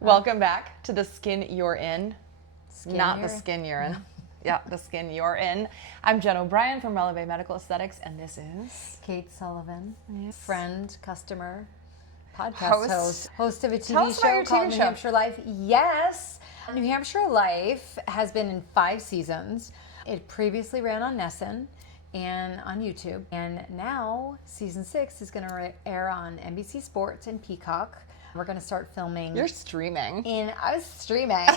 Welcome back to the skin you're in. Not the you're- skin you're in. Yeah, the skin you're in. I'm Jen O'Brien from Releve Medical Aesthetics, and this is Kate Sullivan, friend, customer, podcast Host. host of a Tell TV us about show your called TV New show. Hampshire Life. Yes, New Hampshire Life has been in 5 seasons. It previously ran on Nessun and on YouTube, and now season 6 is going to air on NBC Sports and Peacock. We're going to start filming. You're streaming. I was streaming.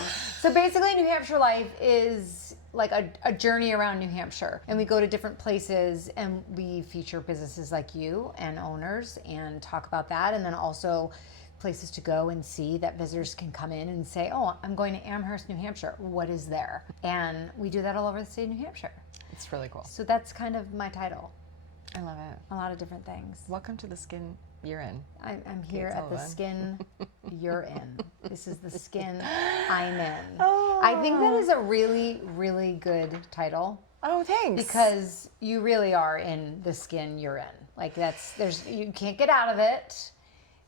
So basically, New Hampshire Life is like a journey around New Hampshire. And we go to different places and we feature businesses like you and owners and talk about that. And then also places to go and see that visitors can come in and say, oh, I'm going to Amherst, New Hampshire. What is there? And we do that all over the state of New Hampshire. It's really cool. So that's kind of my title. I love it. A lot of different things. Welcome to the skin you're in. I'm here Kate at the Sullivan. skin you're in. This is the skin I'm in. Oh. I think that is a really, really good title Oh, thanks. because you really are in the skin you're in. Like you can't get out of it.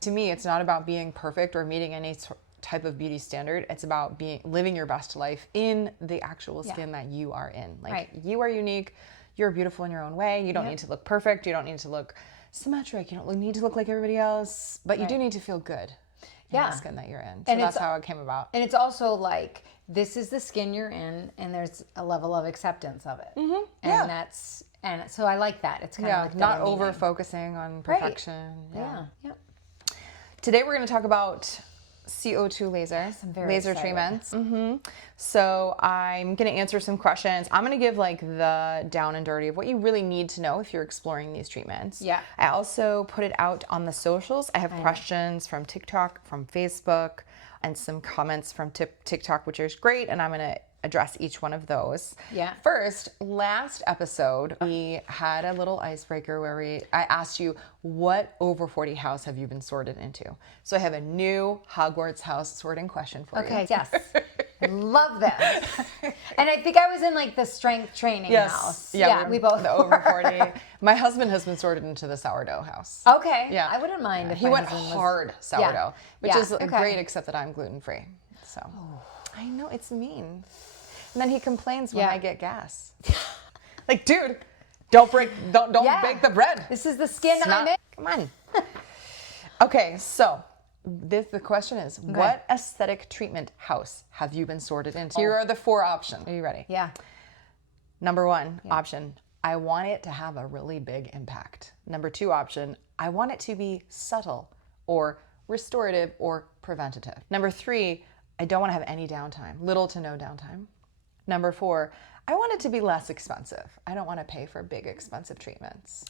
to me, it's not about being perfect or meeting any type of beauty standard. It's about living your best life in the actual skin that you are in. Like Right. you are unique. You're beautiful in your own way. You don't Yep. need to look perfect. You don't need to look symmetric. You don't need to look like everybody else, but you do Right. need to feel good in Yeah. the skin that you're in. So And that's it's- how it came about. And it's also like, this is the skin you're in, and there's a level of acceptance of it. Mm-hmm. Yeah. And so I like that. It's kind of like not double over meaning. focusing on Right. perfection. Yeah. Today we're going to talk about CO2 laser, I'm very laser excited. treatments. So I'm going to answer some questions. I'm going to give like the down and dirty of what you really need to know if you're exploring these treatments. Yeah. I also put it out on the socials. I have questions from TikTok, from Facebook, and some comments from TikTok, which is great. And I'm going to address each one of those. Yeah. First, last episode, we had a little icebreaker where I asked you, what over 40 house have you been sorted into? So I have a new Hogwarts house sorting question for you. Okay, yes. I love this. And I think I was in like the strength training house. Yeah, we both the over were. 40. My husband has been sorted into the sourdough house. Okay. Yeah. I wouldn't mind if He my went husband was- hard sourdough, which Yeah. is Okay. great, except that I'm gluten free. So I know it's mean. And then he complains when Yeah. I get gas. Like, dude, don't Yeah. bake the bread. This is the skin It's I'm not- in. Come on. Okay, so the question is, what aesthetic treatment house have you been sorted into? Here are the 4 options. Are you ready? Yeah. Number 1 option, I want it to have a really big impact. Number 2 option, I want it to be subtle or restorative or preventative. Number 3, I don't want to have any downtime, little to no downtime. Number 4, I want it to be less expensive. I don't want to pay for big expensive treatments.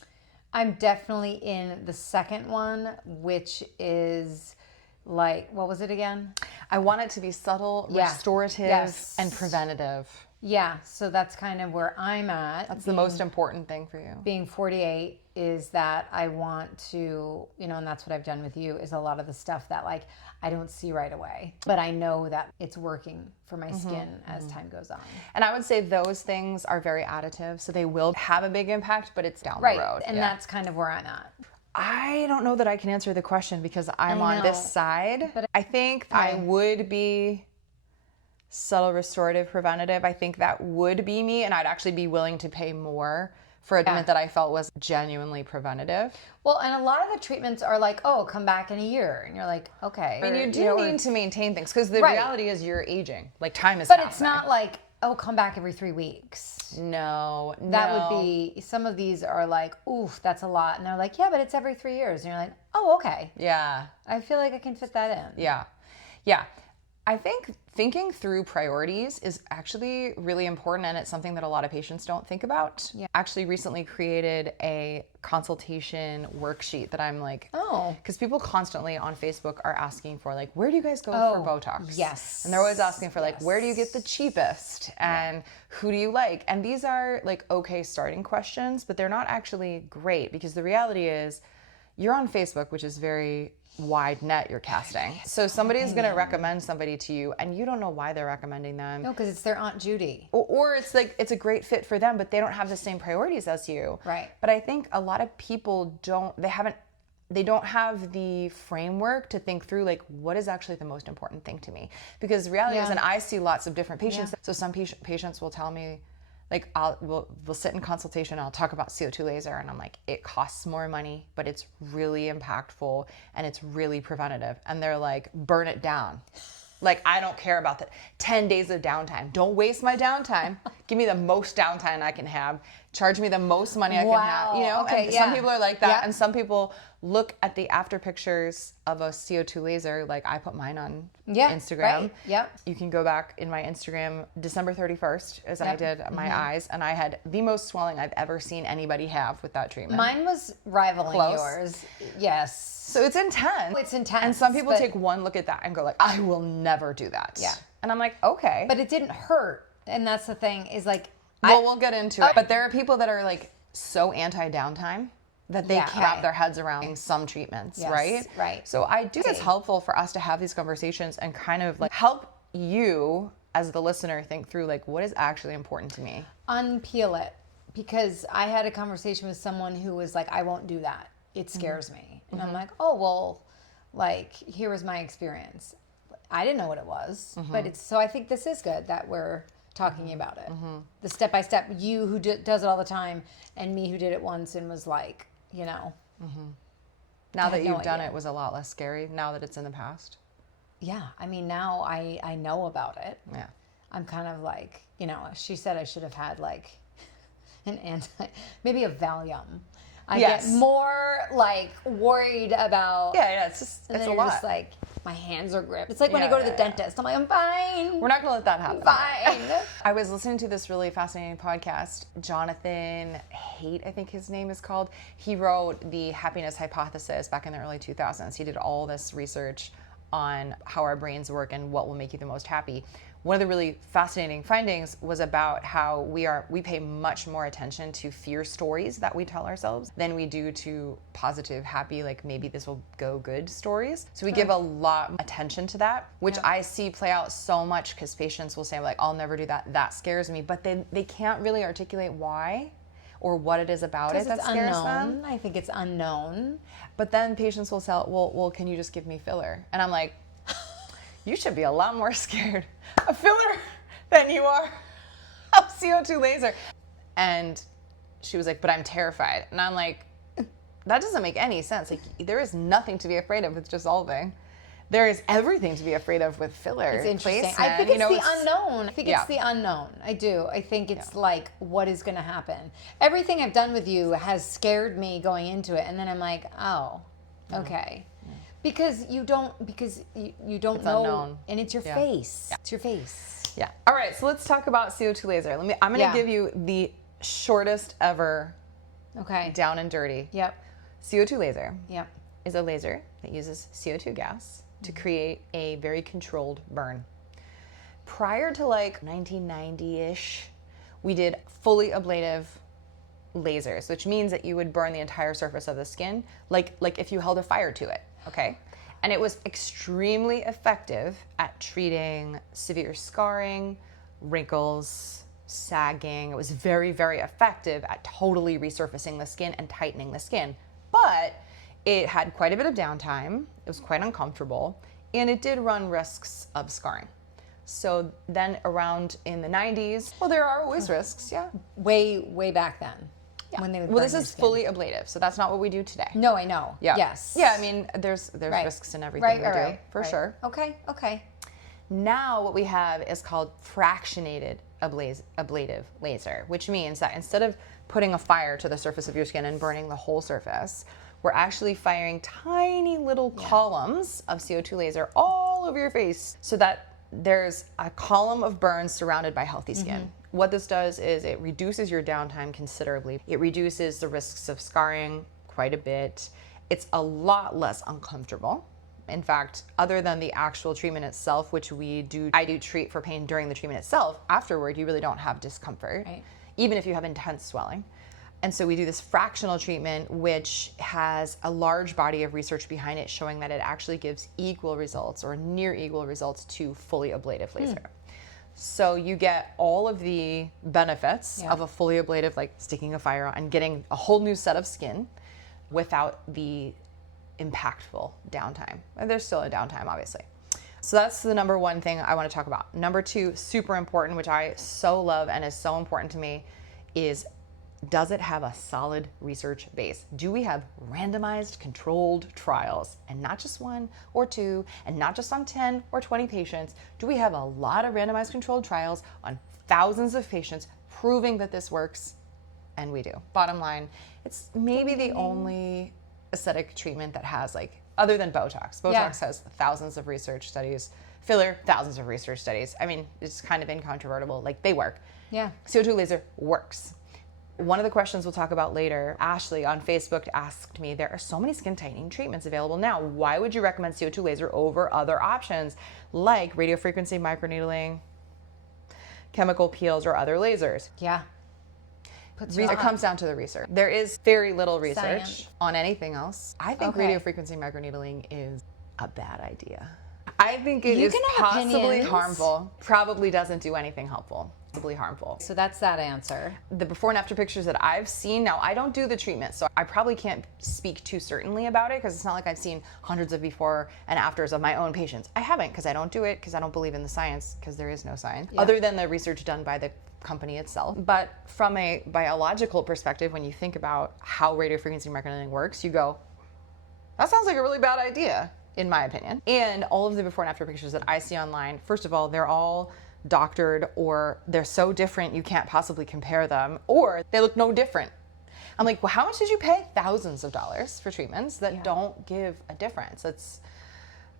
I'm definitely in the second one, which is like, what was it again? I want it to be subtle, Yeah. restorative, Yes. and preventative. Yeah, so that's kind of where I'm at. That's the most important thing for you. Being 48 is that I want to, and that's what I've done with you, is a lot of the stuff that like I don't see right away, but I know that it's working for my skin as time goes on. And I would say those things are very additive, so they will have a big impact, but it's down Right, the road. and Yeah. that's kind of where I'm at. I don't know that I can answer the question because I'm I on this know, side. but- I think I would be subtle, restorative, preventative. I think that would be me, and I'd actually be willing to pay more for a treatment that I felt was genuinely preventative. Well, and a lot of the treatments are like, oh, come back in a year, and you're like, okay. I mean, you do need to maintain things because the Right. reality is you're aging. Like time is But passing. it's not like, oh, come back every 3 weeks. No, That would be, some of these are like, oof, that's a lot. And they're like, yeah, but it's every 3 years. And you're like, oh, okay. Yeah. I feel like I can fit that in. Yeah. Yeah. I think thinking through priorities is actually really important, and it's something that a lot of patients don't think about. Yeah. Actually recently created a consultation worksheet that I'm like, because people constantly on Facebook are asking for like, where do you guys go for Botox? Yes. And they're always asking for like, where do you get the cheapest? And who do you like? And these are like okay starting questions, but they're not actually great because the reality is you're on Facebook, which is very wide net you're casting. So somebody is going to recommend somebody to you and you don't know why they're recommending them. No, because it's their Aunt Judy. Or it's like, it's a great fit for them, but they don't have the same priorities as you. Right. But I think a lot of people they haven't they don't have the framework to think through like what is actually the most important thing to me. Because the reality is, and I see lots of different patients. So some patients will tell me, like we'll sit in consultation, I'll talk about CO2 laser, and I'm like, it costs more money, but it's really impactful and it's really preventative. And they're like, burn it down. Like, I don't care about that. 10 days of downtime. Don't waste my downtime. Give me the most downtime I can have. Charge me the most money I can have. You know, Okay, and yeah. some people are like that. Yeah. And some people look at the after pictures of a CO2 laser. Like, I put mine on Instagram. Right. Yep. You can go back in my Instagram, December 31st, as I did my eyes. And I had the most swelling I've ever seen anybody have with that treatment. Mine was rivaling Close. yours. Yes. So it's intense. It's intense. And some people but- take one look at that and go like, I will never do that. Yeah. And I'm like, okay. But it didn't hurt. And that's the thing is like, Well, we'll get into it. But there are people that are like so anti-downtime that they can't wrap their heads around some treatments, right? Right. So I do think it's helpful for us to have these conversations and kind of like help you as the listener think through like what is actually important to me. unpeel it, because I had a conversation with someone who was like, I won't do that. It scares me. And I'm like, oh, well, like, here was my experience. I didn't know what it was, but it's, so I think this is good that we're talking about it. The step-by-step, you who does it all the time and me who did it once and was like, you know. Now that had no you've done idea. it, was a lot less scary now that it's in the past. Yeah, I mean, now I know about it. Yeah. I'm kind of like, you know, she said I should have had like maybe a Valium. I Yes. get more like worried about. Yeah, it's just, And it's then a you're lot. just like, my hands are gripped. It's like when I Yeah, go to the yeah. dentist. I'm like, I'm fine. We're not going to let that happen. fine. I was listening to this really fascinating podcast. Jonathan Haidt, I think his name is called. He wrote the happiness hypothesis back in the early 2000s. He did all this research on how our brains work and what will make you the most happy. One of the really fascinating findings was about how we pay much more attention to fear stories that we tell ourselves than we do to positive, happy, like maybe this will go good stories. So we give a lot of attention to that, which I see play out so much because patients will say like, I'll never do that. That scares me. But they can't really articulate why or what it is about it that It's scares unknown. them. I think it's unknown. But then patients will say, well, can you just give me filler? And I'm like, you should be a lot more scared of filler than you are of CO2 laser. And she was like, but I'm terrified. And I'm like, that doesn't make any sense. Like, there is nothing to be afraid of with dissolving. There is everything to be afraid of with filler. It's interesting. placement. I think it's the unknown. I think Yeah. it's the unknown. I do. I think it's like, what is going to happen? Everything I've done with you has scared me going into it. And then I'm like, oh, okay. Because you don't know, unknown. and it's your face. It's your face. Yeah. All right. So let's talk about CO2 laser. I'm going to give you the shortest ever Okay. down and dirty. Yep. CO2 laser Yep. is a laser that uses CO2 gas to create a very controlled burn. Prior to like 1990-ish, we did fully ablative lasers, which means that you would burn the entire surface of the skin, like if you held a fire to it, okay? And it was extremely effective at treating severe scarring, wrinkles, sagging. It was very, very effective at totally resurfacing the skin and tightening the skin. But it had quite a bit of downtime, it was quite uncomfortable, and it did run risks of scarring. So then around in the 90s, well, there are always risks, yeah. Way back then. When they would Well, burn this your is skin. fully ablative, so that's not what we do today. No, I know. Yeah. Yes. Yeah, I mean, there's Right. risks in everything we do, for right. sure. Okay. Okay. Now what we have is called fractionated ablative laser, which means that instead of putting a fire to the surface of your skin and burning the whole surface, we're actually firing tiny little columns of CO2 laser all over your face so that there's a column of burns surrounded by healthy skin. What this does is it reduces your downtime considerably. It reduces the risks of scarring quite a bit. It's a lot less uncomfortable. In fact, other than the actual treatment itself, which I do treat for pain during the treatment itself, afterward, you really don't have discomfort, Right. even if you have intense swelling. And so we do this fractional treatment, which has a large body of research behind it showing that it actually gives equal results or near equal results to fully ablative laser. So you get all of the benefits of a fully ablative, like sticking a fire on and getting a whole new set of skin without the impactful downtime. And there's still a downtime, obviously. So that's the number one thing I want to talk about. Number two, super important, which I so love and is so important to me, is does it have a solid research base? Do we have randomized controlled trials, and not just one or two, and not just on 10 or 20 patients? Do we have a lot of randomized controlled trials on thousands of patients proving that this works? And we do. Bottom line, it's maybe the only aesthetic treatment that has, like, other than Botox. Botox has thousands of research studies. Filler, thousands of research studies. I mean, it's kind of incontrovertible. Like, they work. Yeah. CO2 laser works. One of the questions we'll talk about later, Ashley on Facebook asked me, there are so many skin tightening treatments available now. Why would you recommend CO2 laser over other options like radiofrequency microneedling, chemical peels, or other lasers? Yeah. It comes down to the research. There is very little research Science. on anything else. I think Okay. radiofrequency microneedling is a bad idea. I think it You is can have possibly opinions. harmful. Probably doesn't do anything helpful. Possibly harmful. So that's that answer. The before and after pictures that I've seen, now I don't do the treatment, so I probably can't speak too certainly about it because it's not like I've seen hundreds of before and afters of my own patients. I haven't because I don't do it because I don't believe in the science because there is no science other than the research done by the company itself. But from a biological perspective, when you think about how radiofrequency microneedling works, you go, that sounds like a really bad idea, in my opinion. And all of the before and after pictures that I see online, first of all, they're all doctored, or they're so different you can't possibly compare them, or they look no different. I'm like, well, how much did you pay? Thousands of dollars for treatments that don't give a difference.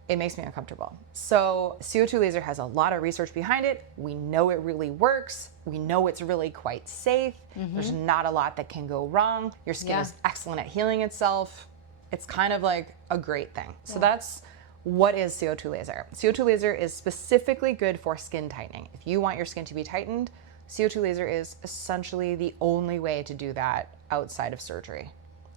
It makes me uncomfortable. So CO2 laser has a lot of research behind it. We know it really works. We know it's really quite safe. There's not a lot that can go wrong. Your skin is excellent at healing itself. It's kind of like a great thing. So that's what is CO2 laser. CO2 laser is specifically good for skin tightening. If you want your skin to be tightened, CO2 laser is essentially the only way to do that outside of surgery.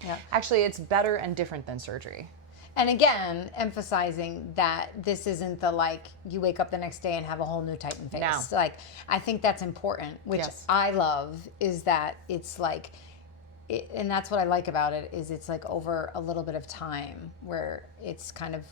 Yeah. Actually, it's better and different than surgery. And again, emphasizing that this isn't the, like, you wake up the next day and have a whole new tightened face. No. Like, I think that's important, which I love, is that it's like, and that's what I like about it, is it's like over a little bit of time where it's kind of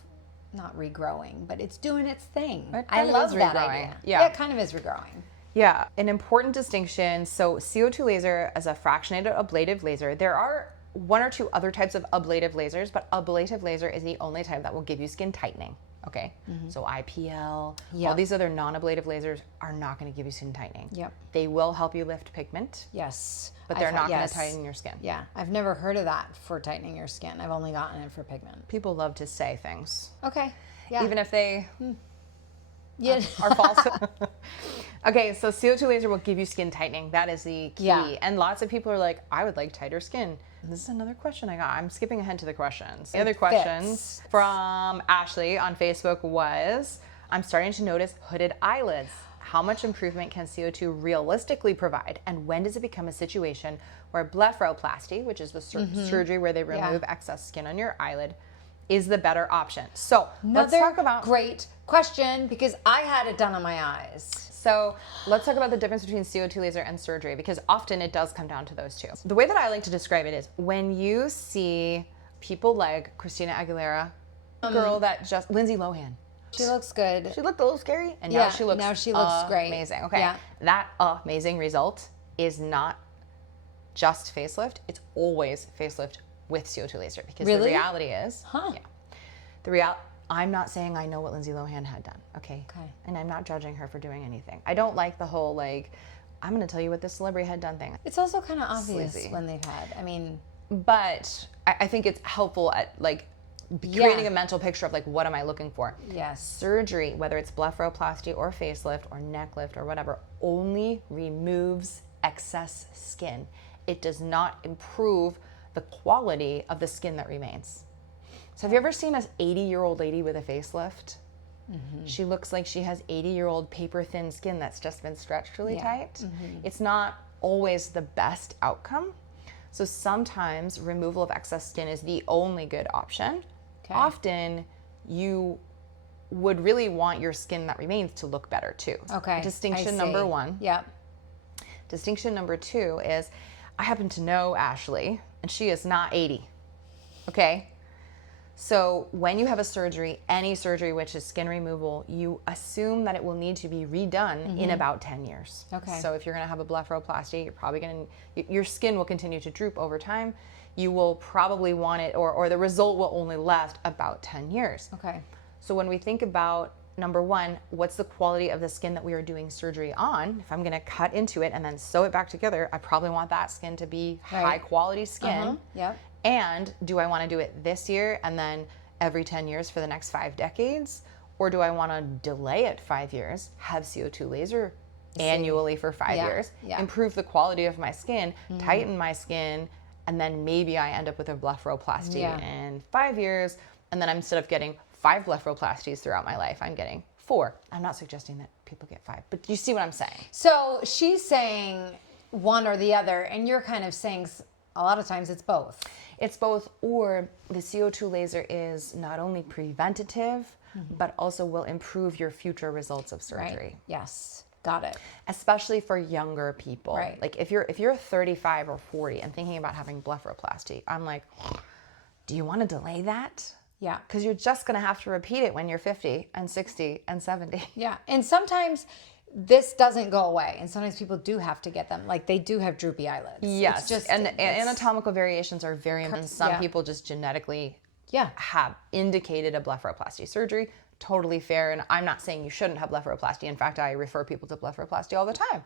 not regrowing, but it's doing its thing. I love that idea. Yeah, it kind of is regrowing. Yeah, an important distinction. So CO2 laser is a fractionated ablative laser. There are one or two other types of ablative lasers, but ablative laser is the only type that will give you skin tightening. Okay, so IPL, all these other non-ablative lasers are not going to give you skin tightening. Yep. They will help you lift pigment, Yes. but they're not going to tighten your skin. Yeah, I've never heard of that for tightening your skin. I've only gotten it for pigment. People love to say things, Okay. Yeah. even if they yeah. are false. Okay, so CO2 laser will give you skin tightening. That is the key. Yeah. And lots of people are like, I would like tighter skin. And this is another question I got. I'm skipping ahead to the questions. The other questions from Ashley on Facebook was, I'm starting to notice hooded eyelids. How much improvement can CO2 realistically provide? And when does it become a situation where blepharoplasty, which is the surgery where they remove excess skin on your eyelid, is the better option? So let's talk about great question, because I had it done on my eyes. So let's talk about the difference between CO2 laser and surgery, because often it does come down to those two. The way that I like to describe it is when you see people like Christina Aguilera, girl that just, Lindsay Lohan. She looks good. She looked a little scary, and now she looks great. Amazing. Okay, Yeah. that amazing result is not just facelift, it's always facelift with CO2 laser, because the Really? reality is, I'm not saying I know what Lindsay Lohan had done, okay? And I'm not judging her for doing anything. I don't like the whole, like, I'm going to tell you what this celebrity had done thing. It's also kind of obvious Sleazy. when they've had. I mean, But I think it's helpful at, like, creating a mental picture of, like, what am I looking for? yes. Surgery, whether it's blepharoplasty or facelift or neck lift or whatever, only removes excess skin. It does not improve the quality of the skin that remains. So have you ever seen an 80-year-old lady with a facelift? She looks like she has 80-year-old paper-thin skin that's just been stretched really tight. It's not always the best outcome. So sometimes removal of excess skin is the only good option. Often you would really want your skin that remains to look better too. Okay. Distinction I number see. one. Yep. Distinction number two is, I happen to know Ashley, and she is not 80. Okay? So when you have a surgery, any surgery which is skin removal, you assume that it will need to be redone in about 10 years. Okay. So if you're going to have a blepharoplasty, you're probably going to, your skin will continue to droop over time. You will probably want it, or the result will only last about 10 years. Okay. So when we think about, number one, what's the quality of the skin that we are doing surgery on? If I'm going to cut into it and then sew it back together, I probably want that skin to be high quality skin. Yep. And do I want to do it this year and then every 10 years for the next 5 decades? Or do I want to delay it 5 years, have CO2 laser annually for 5 years, improve the quality of my skin, tighten my skin, and then maybe I end up with a blepharoplasty in 5 years, and then instead of getting 5 blepharoplasties throughout my life, I'm getting 4. I'm not suggesting that people get 5, but you see what I'm saying? So she's saying one or the other, and you're kind of saying a lot of times it's both. It's both, or the CO2 laser is not only preventative, but also will improve your future results of surgery. Right. Yes. Got it. Especially for younger people. Right. Like if you're 35 or 40 and thinking about having blepharoplasty, I'm like, do you want to delay that? Yeah. Because you're just going to have to repeat it when you're 50 and 60 and 70. Yeah. And sometimes this doesn't go away, and sometimes people do have to get them. Like they do have droopy eyelids. Yes. It's just, and anatomical variations are very important. Some people just genetically have indicated a blepharoplasty surgery. Totally fair. And I'm not saying you shouldn't have blepharoplasty. In fact, I refer people to blepharoplasty all the time.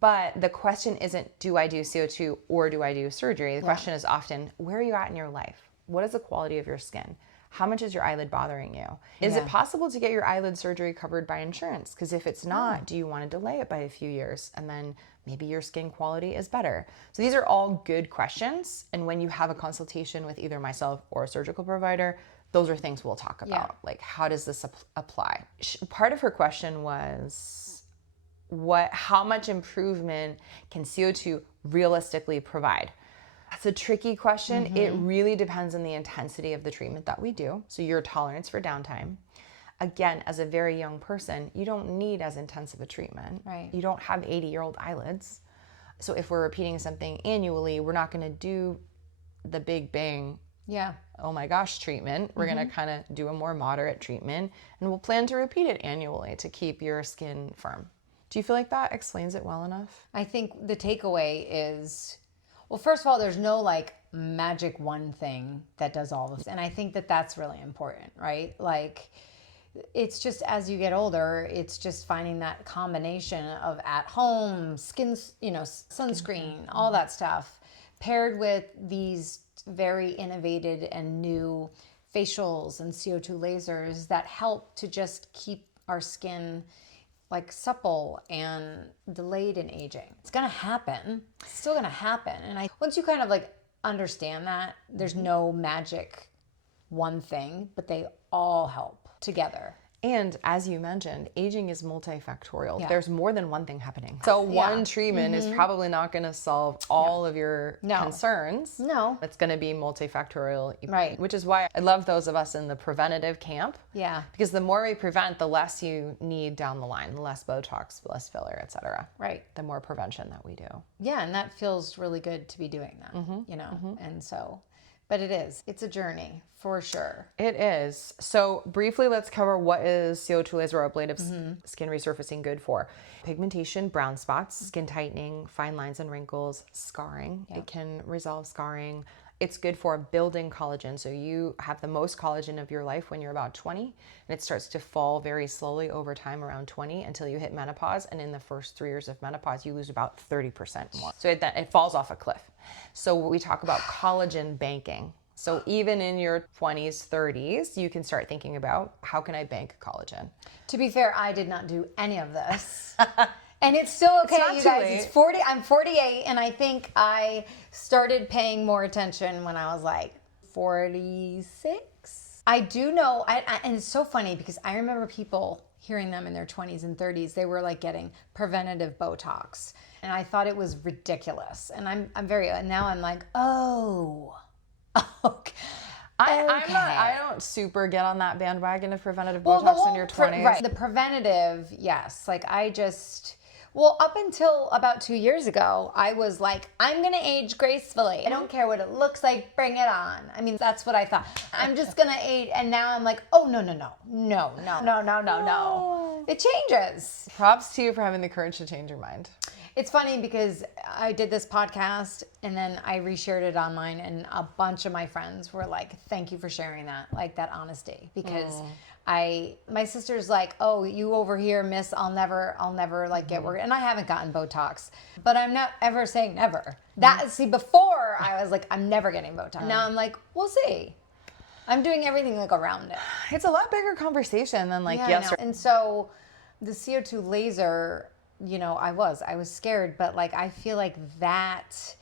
But the question isn't, do I do CO2 or do I do surgery? The question is often, where are you at in your life? What is the quality of your skin? How much is your eyelid bothering you? Is it possible to get your eyelid surgery covered by insurance? Because if it's not, do you want to delay it by a few years? And then maybe your skin quality is better. So these are all good questions. And when you have a consultation with either myself or a surgical provider, those are things we'll talk about. Like, how does this apply? Part of her question was, how much improvement can CO2 realistically provide? That's a tricky question. It really depends on the intensity of the treatment that we do. So your tolerance for downtime. Again, as a very young person, you don't need as intensive a treatment. Right. You don't have 80-year-old eyelids. So if we're repeating something annually, we're not going to do the big bang, oh my gosh, treatment. We're going to kind of do a more moderate treatment, and we'll plan to repeat it annually to keep your skin firm. Do you feel like that explains it well enough? I think the takeaway is, well, first of all, there's no like magic one thing that does all this. And I think that that's really important, right? Like, it's just as you get older, it's just finding that combination of at home, skin, sunscreen, all that stuff, paired with these very innovative and new facials and CO2 lasers that help to just keep our skin like supple and delayed in aging. It's gonna happen. It's still gonna happen. And once you kind of like understand that, there's no magic one thing, but they all help together. And as you mentioned, aging is multifactorial. There's more than one thing happening. So one treatment is probably not going to solve all of your concerns. No. It's going to be multifactorial. Right. Which is why I love those of us in the preventative camp. Yeah. Because the more we prevent, the less you need down the line, the less Botox, less filler, et cetera. Right. The more prevention that we do. Yeah, and that feels really good to be doing that, And so, but it's a journey for sure. It is. So briefly, let's cover what is CO2 laser ablative skin resurfacing good for. Pigmentation, brown spots, skin tightening, fine lines and wrinkles, scarring. It can resolve scarring. It's good for building collagen. So you have the most collagen of your life when you're about 20, and it starts to fall very slowly over time around 20 until you hit menopause. And in the first 3 years of menopause, you lose about 30% more. So it falls off a cliff. So we talk about collagen banking. So even in your 20s, 30s, you can start thinking about, how can I bank collagen? To be fair, I did not do any of this. And it's still okay, you guys. Late. It's 40. I'm 48, and I think I started paying more attention when I was like 46. I do know, and it's so funny because I remember people hearing them in their 20s and 30s. They were like getting preventative Botox, and I thought it was ridiculous. And and now I'm like, oh, okay. I don't super get on that bandwagon of preventative Botox in your 20s. Right. The preventative, yes. Like Well, up until about 2 years ago, I was like, I'm going to age gracefully. I don't care what it looks like. Bring it on. I mean, that's what I thought. I'm just going to age. And now I'm like, oh, no. It changes. Props to you for having the courage to change your mind. It's funny because I did this podcast and then I reshared it online and a bunch of my friends were like, thank you for sharing that, like that honesty. Because my sister's like, oh, you over here, miss, I'll never like get work. And I haven't gotten Botox, but I'm not ever saying never. Before I was like, I'm never getting Botox. Now I'm like, we'll see. I'm doing everything like around it. It's a lot bigger conversation than like yes. And so the CO2 laser, you know, I was scared, but like, I feel like that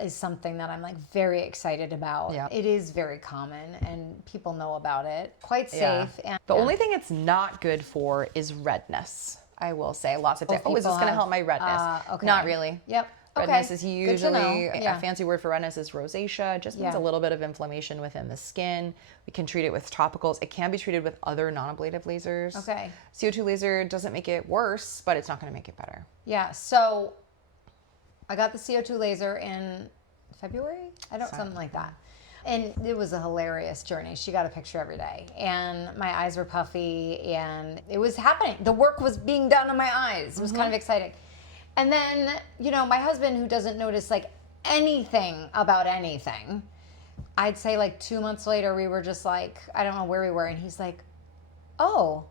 is something that I'm like very excited about. Yeah. It is very common and people know about it. Quite safe. And the only thing it's not good for is redness. I will say lots of people, is this going to help my redness? Okay. Not really. Yep. Redness is Good to know. usually, a fancy word for redness is rosacea. It just means Yeah. a little bit of inflammation within the skin. We can treat it with topicals. It can be treated with other non-ablative lasers. Okay. CO2 laser doesn't make it worse, but it's not going to make it better. Yeah. So I got the CO2 laser in February. Something like that. And it was a hilarious journey. She got a picture every day. And my eyes were puffy and it was happening. The work was being done on my eyes. It was kind of exciting. And then, you know, my husband, who doesn't notice like anything about anything, I'd say like 2 months later, we were just like, I don't know where we were. And he's like, oh,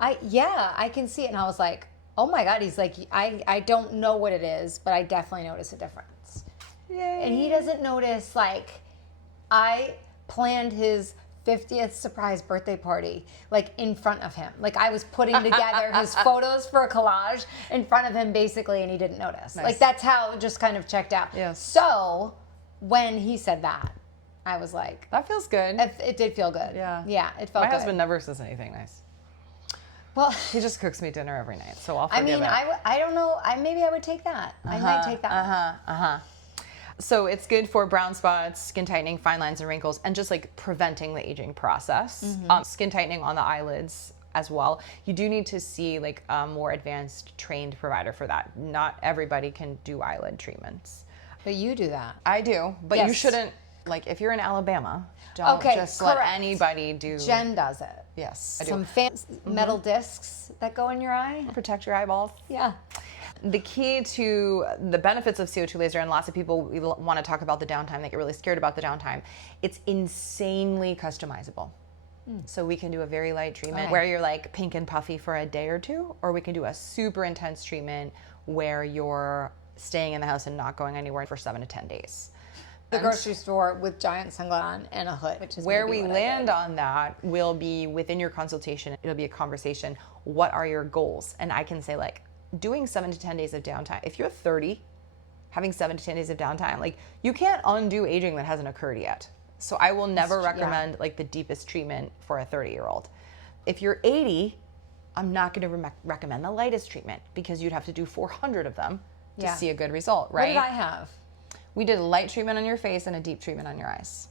I can see it. And I was like, oh my God. He's like, I don't know what it is, but I definitely notice a difference. Yay. And he doesn't notice, like, I planned his 50th surprise birthday party, like in front of him. Like I was putting together his photos for a collage in front of him basically, and he didn't notice. Nice. Like that's how it just kind of checked out. Yes. So when he said that, I was like, That feels good. it did feel good. Yeah. Yeah, it felt My good. husband never says anything nice. Well, He just cooks me dinner every night, so I'll I forgive mean, it. I don't know. Maybe I would take that. I might take that. So it's good for brown spots, skin tightening, fine lines and wrinkles, and just like preventing the aging process. Skin tightening on the eyelids as well. You do need to see like a more advanced trained provider for that. Not everybody can do eyelid treatments. But you do that. I do, but you Yes. shouldn't, like if you're in Alabama, don't just let anybody do. Jen does it. Yes, I do. Some metal discs that go in your eye. Protect your eyeballs. Yeah. The key to the benefits of CO2 laser, and lots of people want to talk about the downtime, they get really scared about the downtime. It's insanely customizable. So we can do a very light treatment where you're like pink and puffy for a day or two, or we can do a super intense treatment where you're staying in the house and not going anywhere for 7 to 10 days. The grocery store with giant sunglasses on and a hood, which is Where maybe we what I land did. on that will be within your consultation. It'll be a conversation. What are your goals? And I can say like, doing 7 to 10 days of downtime. If you're 30, having 7 to 10 days of downtime, like you can't undo aging that hasn't occurred yet. So I will never recommend like the deepest treatment for a 30-year-old. If you're 80, I'm not going to recommend the lightest treatment because you'd have to do 400 of them to see a good result, right? What did I have? We did a light treatment on your face and a deep treatment on your eyes.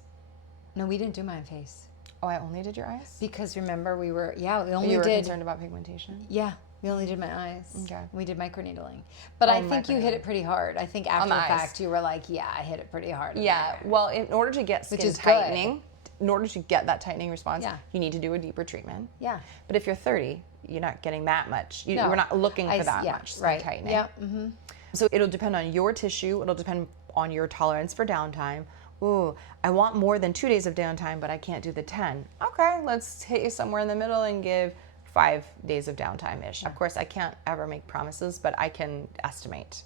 No, we didn't do my face. Oh, I only did your eyes? Because remember, we were You were concerned about pigmentation? Yeah, we only did my eyes. Okay. We did microneedling. But I think you hit it pretty hard. I think after the eyes. fact, you were like, yeah, I hit it pretty hard. Yeah, well, in order to get skin is good. tightening, in order to get that tightening response, Yeah. you need to do a deeper treatment. Yeah. But if you're 30, you're not getting that much. We're not looking for that much skin right. tightening. Yeah. Mm-hmm. So it'll depend on your tissue. It'll depend on your tolerance for downtime. Ooh, I want more than 2 days of downtime, but I can't do the 10. Okay, let's hit you somewhere in the middle and give 5 days of downtime-ish. Of course, I can't ever make promises, but I can estimate.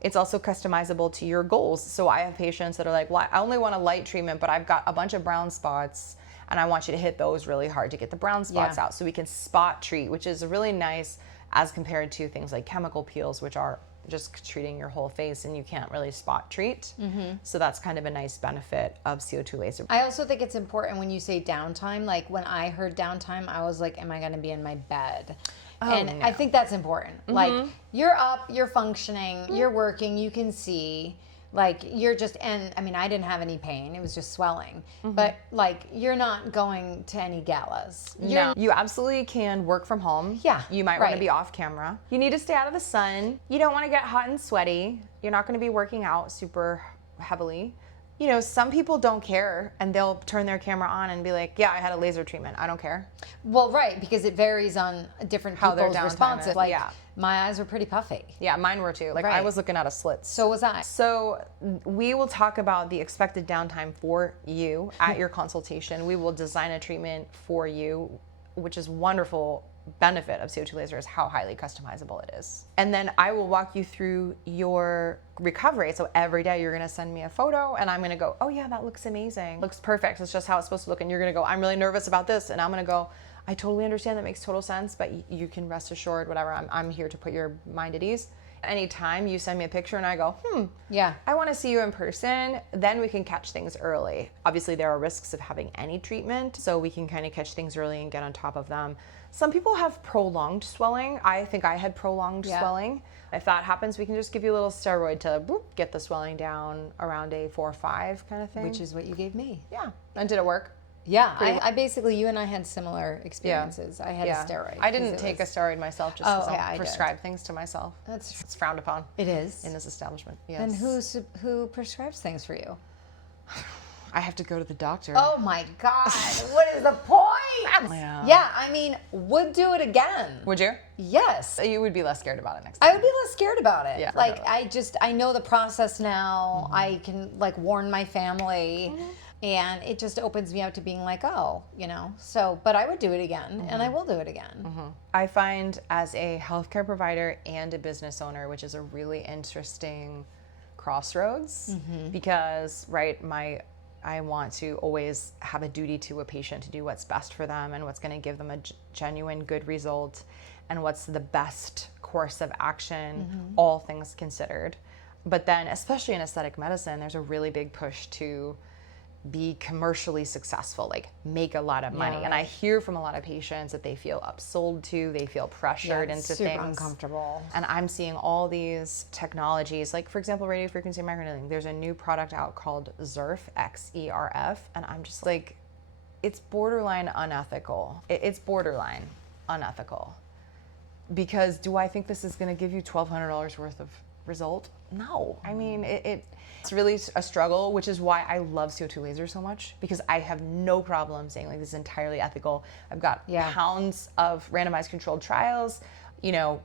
It's also customizable to your goals. So I have patients that are like, well, I only want a light treatment, but I've got a bunch of brown spots and I want you to hit those really hard to get the brown spots out. So we can spot treat, which is really nice as compared to things like chemical peels, which are just treating your whole face and you can't really spot treat. So that's kind of a nice benefit of CO2 laser. I also think it's important when you say downtime. Like when I heard downtime, I was like, am I going to be in my bed? And no. I think that's important. Like you're up, you're functioning, you're working, you can see. Like you're just, and I mean, I didn't have any pain. It was just swelling. But like, you're not going to any galas. No, you absolutely can work from home. Yeah, You might want to right. be off camera. You need to stay out of the sun. You don't want to get hot and sweaty. You're not going to be working out super heavily. You know, some people don't care and they'll turn their camera on and be like, yeah, I had a laser treatment. I don't care. Well, right, because it varies on different How their people's downtime responses. is, Like, yeah. my eyes were pretty puffy. Yeah, mine were too. Like I Right. was looking at a slit. So was I. So we will talk about the expected downtime for you at your consultation. We will design a treatment for you, which is wonderful benefit of CO2 laser is how highly customizable it is. And then I will walk you through your recovery. So every day you're gonna send me a photo and I'm gonna go, oh yeah, that looks amazing. Looks perfect. It's just how it's supposed to look. And you're gonna go, I'm really nervous about this. And I'm gonna go, I totally understand, that makes total sense, but you can rest assured, whatever, I'm here to put your mind at ease. Anytime you send me a picture and I go, Yeah. I want to see you in person, then we can catch things early. Obviously, there are risks of having any treatment, so we can kind of catch things early and get on top of them. Some people have prolonged swelling. I think I had prolonged swelling. If that happens, we can just give you a little steroid to get the swelling down around a 4 or 5 kind of thing. Which is what you gave me. Yeah. And did it work? Yeah, I basically, you and I had similar experiences. I had a steroid. I didn't take a steroid myself just because I did. prescribe things to myself. It's frowned upon. It is. In this establishment. Yes. And who prescribes things for you? I have to go to the doctor. Oh my God, what is the point? Yeah. Yeah, I mean, would do it again. Would you? Yes. You would be less scared about it next time. I would be less scared about it. Yeah, Like, definitely. I know the process now. I can like warn my family. And it just opens me up to being like, oh, you know, so, but I would do it again and I will do it again. I find as a healthcare provider and a business owner, which is a really interesting crossroads because, right, I want to always have a duty to a patient to do what's best for them and what's going to give them a genuine good result and what's the best course of action, all things considered. But then, especially in aesthetic medicine, there's a really big push to be commercially successful, like make a lot of money. And I hear from a lot of patients that they feel upsold to, they feel pressured into super things. uncomfortable. And I'm seeing all these technologies, like for example, radio frequency microneedling. There's a new product out called XERF, XERF, and I'm just like, it's borderline unethical. It's borderline unethical. Because do I think this is gonna give you $1,200 worth of result? No. I mean, it's really a struggle, which is why I love CO2 laser so much, because I have no problem saying like this is entirely ethical. I've got pounds of randomized controlled trials. You know,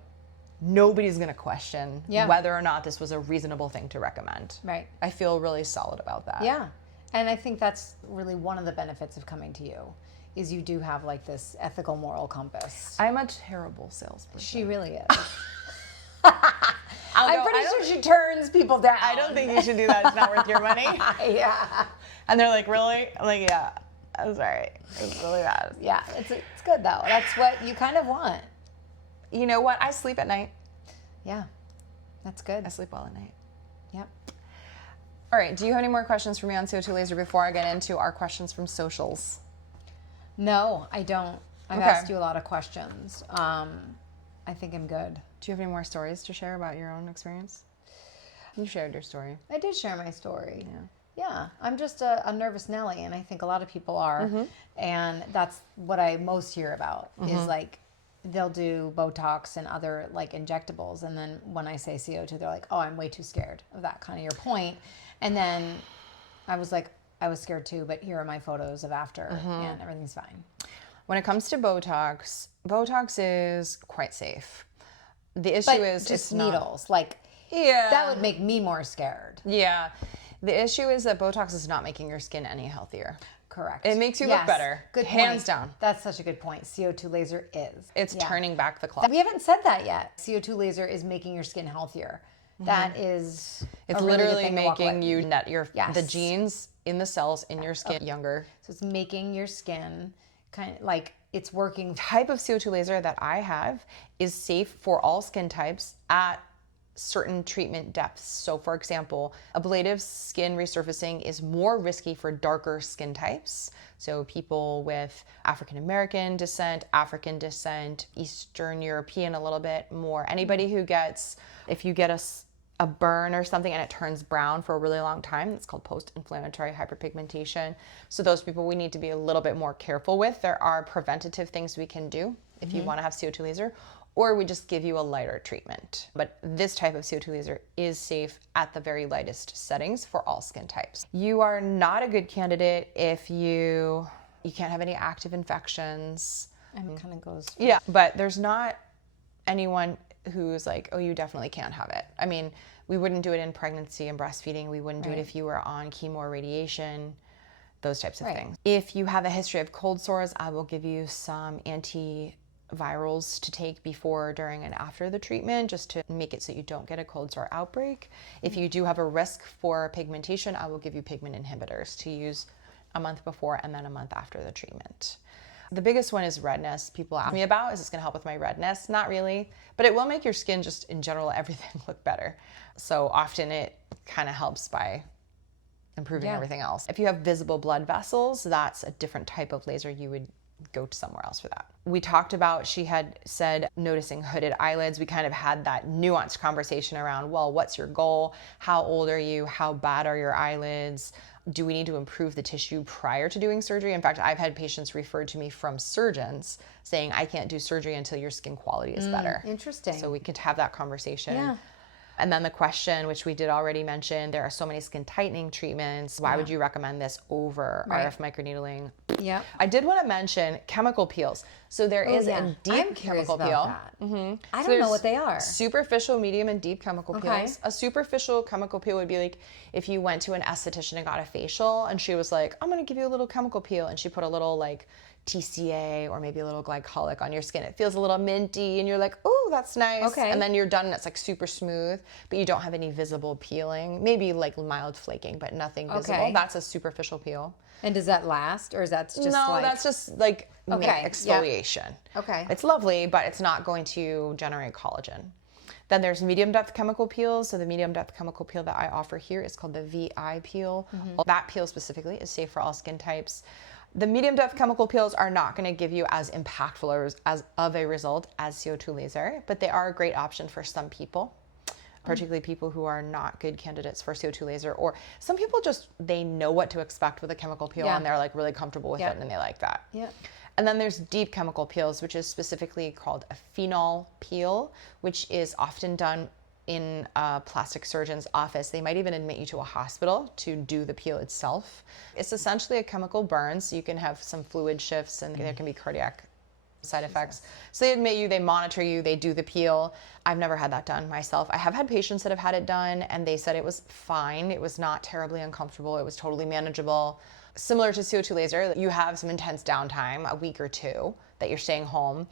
nobody's going to question whether or not this was a reasonable thing to recommend. Right. I feel really solid about that. Yeah. And I think that's really one of the benefits of coming to you is you do have like this ethical moral compass. I'm a terrible salesperson. She really is. I'm pretty sure she turns people down. I don't think you should do that. It's not worth your money. Yeah. And they're like, really? I'm like, yeah, I'm sorry. It's really bad. Yeah, it's good though. That's what you kind of want. You know what? I sleep at night. Yeah, that's good. I sleep well at night. Yep. All right. Do you have any more questions for me on CO2 laser before I get into our questions from socials? No, I don't. I've Okay. asked you a lot of questions. I think I'm good. Do you have any more stories to share about your own experience? You shared your story. I did share my story. Yeah, I'm just a nervous Nelly, and I think a lot of people are. And that's what I most hear about is like they'll do Botox and other like injectables, and then when I say CO2, they're like, oh, I'm way too scared of that, kind of your point. And then I was like, I was scared too, but here are my photos of after, and everything's fine. When it comes to Botox, Botox is quite safe. The issue But is just it's needles, like that would make me more scared. Yeah. The issue is that Botox is not making your skin any healthier. Correct. It makes you look better. Good Hands point. down. That's such a good point. CO2 laser is. It's turning back the clock. We haven't said that yet. CO2 laser is making your skin healthier. That is. It's a really good literally thing to walk making away. you the Yes. genes in the cells in your skin younger. So it's making your skin kind of like it's working. Type of CO2 laser that I have is safe for all skin types at certain treatment depths. So for example, ablative skin resurfacing is more risky for darker skin types. So people with African American descent, African descent, Eastern European a little bit more. Anybody who gets, if you get a burn or something and it turns brown for a really long time. It's called post-inflammatory hyperpigmentation. So those people we need to be a little bit more careful with. There are preventative things we can do if you want to have CO2 laser, or we just give you a lighter treatment. But this type of CO2 laser is safe at the very lightest settings for all skin types. You are not a good candidate if you can't have any active infections. And it kind of goes. Yeah, but there's not anyone who's like, oh, you definitely can't have it. I mean, we wouldn't do it in pregnancy and breastfeeding. We wouldn't do it if you were on chemo or radiation, those types of things. If you have a history of cold sores, I will give you some antivirals to take before, during, and after the treatment, just to make it so you don't get a cold sore outbreak. If you do have a risk for pigmentation, I will give you pigment inhibitors to use a month before and then a month after the treatment. The biggest one is redness. People ask me about, is this going to help with my redness? Not really, but it will make your skin, just in general, everything look better. So often it kind of helps by improving everything else. If you have visible blood vessels, that's a different type of laser. You would go to somewhere else for that. We talked about, she had said, noticing hooded eyelids. We kind of had that nuanced conversation around, well, what's your goal? How old are you? How bad are your eyelids? Do we need to improve the tissue prior to doing surgery? In fact, I've had patients referred to me from surgeons saying, I can't do surgery until your skin quality is better. Interesting. So we could have that conversation. Yeah. And then the question, which we did already mention, there are so many skin tightening treatments. Why would you recommend this over RF microneedling? Yeah. I did want to mention chemical peels. So there is a deep chemical peel. I don't know what they are. Superficial, medium, and deep chemical peels. A superficial chemical peel would be like if you went to an esthetician and got a facial and she was like, I'm going to give you a little chemical peel, and she put a little like TCA or maybe a little glycolic on your skin. It feels a little minty and you're like, oh, that's nice. Okay. And then you're done and it's like super smooth, but you don't have any visible peeling. Maybe like mild flaking, but nothing visible. Okay. That's a superficial peel. And does that last, or is that just that's just like exfoliation. Okay. It's lovely, but it's not going to generate collagen. Then there's medium depth chemical peels. So the medium depth chemical peel that I offer here is called the VI peel. That peel specifically is safe for all skin types. The medium depth chemical peels are not going to give you as impactful as of a result as CO2 laser, but they are a great option for some people, particularly people who are not good candidates for CO2 laser, or some people just, they know what to expect with a chemical peel and they're like really comfortable with it and they like that. Yeah. And then there's deep chemical peels, which is specifically called a phenol peel, which is often done in a plastic surgeon's office. They might even admit you to a hospital to do the peel itself. It's essentially a chemical burn, so you can have some fluid shifts and there can be cardiac side effects. So they admit you, they monitor you, they do the peel. I've never had that done myself. I have had patients that have had it done and they said it was fine. It was not terribly uncomfortable. It was totally manageable. Similar to CO2 laser, you have some intense downtime, a week or two, that you're staying home.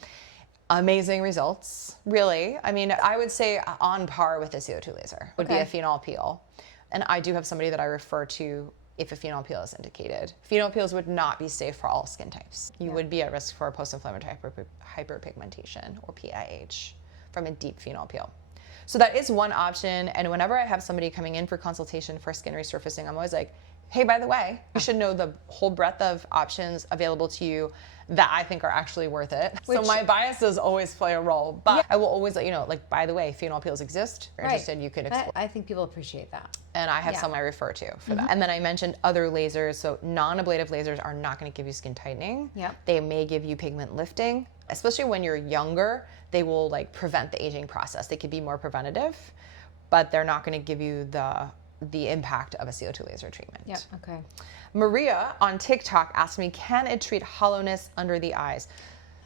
Amazing results, really. I mean, I would say on par with a CO2 laser would be a phenol peel. And I do have somebody that I refer to if a phenol peel is indicated. Phenol peels would not be safe for all skin types. You would be at risk for post-inflammatory hyperpigmentation, or PIH, from a deep phenol peel. So that is one option. And whenever I have somebody coming in for consultation for skin resurfacing, I'm always like, hey, by the way, you should know the whole breadth of options available to you that I think are actually worth it. So my biases always play a role, but I will always let you know, like, by the way, phenol peels exist. If you're interested, you could explore. I think people appreciate that. And I have some I refer to for that. And then I mentioned other lasers. So non-ablative lasers are not going to give you skin tightening. They may give you pigment lifting, especially when you're younger. They will like prevent the aging process. They could be more preventative, but they're not going to give you the impact of a CO2 laser treatment. Yeah, okay. Maria on TikTok asked me, can it treat hollowness under the eyes?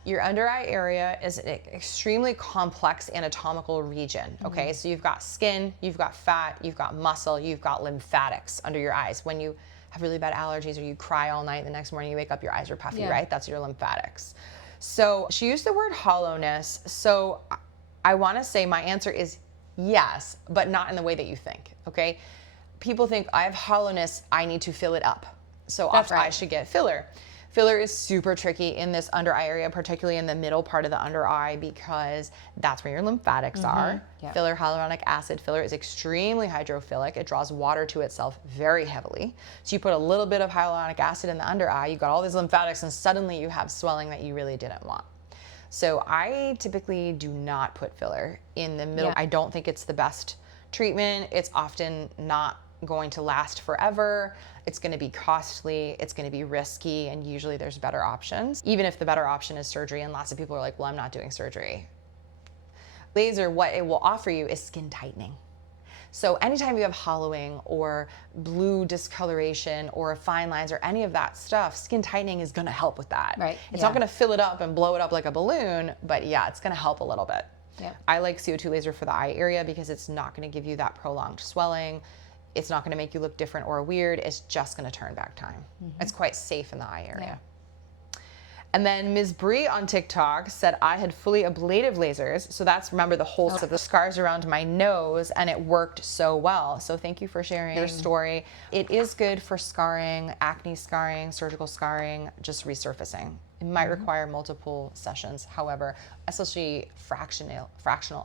Your under eye area is an extremely complex anatomical region, okay? So you've got skin, you've got fat, you've got muscle, you've got lymphatics under your eyes. When you have really bad allergies or you cry all night, the next morning you wake up, your eyes are puffy, right? That's your lymphatics. So she used the word hollowness. So I wanna say my answer is yes, but not in the way that you think, okay? People think I have hollowness, I need to fill it up. So I should get filler. Filler is super tricky in this under eye area, particularly in the middle part of the under eye, because that's where your lymphatics are. Filler, hyaluronic acid. Filler is extremely hydrophilic. It draws water to itself very heavily. So you put a little bit of hyaluronic acid in the under eye, you got all these lymphatics, and suddenly you have swelling that you really didn't want. So I typically do not put filler in the middle. I don't think it's the best treatment, it's often not going to last forever. It's going to be costly, it's going to be risky, and usually there's better options. Even if the better option is surgery, and lots of people are like, well, I'm not doing surgery. Laser, what it will offer you is skin tightening. So anytime you have hollowing or blue discoloration or fine lines or any of that stuff, skin tightening is going to help with that. Right. It's not going to fill it up and blow it up like a balloon, but yeah, it's going to help a little bit. Yeah. I like CO2 laser for the eye area because it's not going to give you that prolonged swelling. It's not going to make you look different or weird. It's just going to turn back time. It's quite safe in the eye area. And then Ms. Bree on TikTok said I had fully ablative lasers. So that's, remember, the whole of the scars around my nose, and it worked so well. So thank you for sharing your story. It is good for scarring, acne scarring, surgical scarring, just resurfacing. It might require multiple sessions. However, especially fractional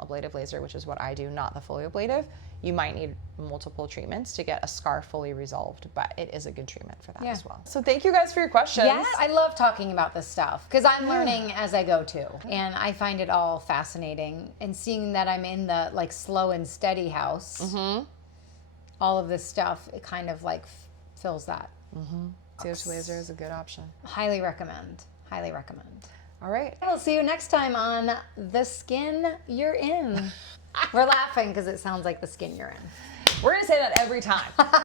ablative laser, which is what I do, not the fully ablative, you might need multiple treatments to get a scar fully resolved, but it is a good treatment for that as well. So thank you guys for your questions. Yes, I love talking about this stuff because I'm learning as I go too, and I find it all fascinating. And seeing that I'm in the like slow and steady house, all of this stuff, it kind of like fills that. CO2 laser is a good option. Highly recommend. Highly recommend. All right. We'll see you next time on The Skin You're In. We're laughing because it sounds like the skin you're in. We're going to say that every time.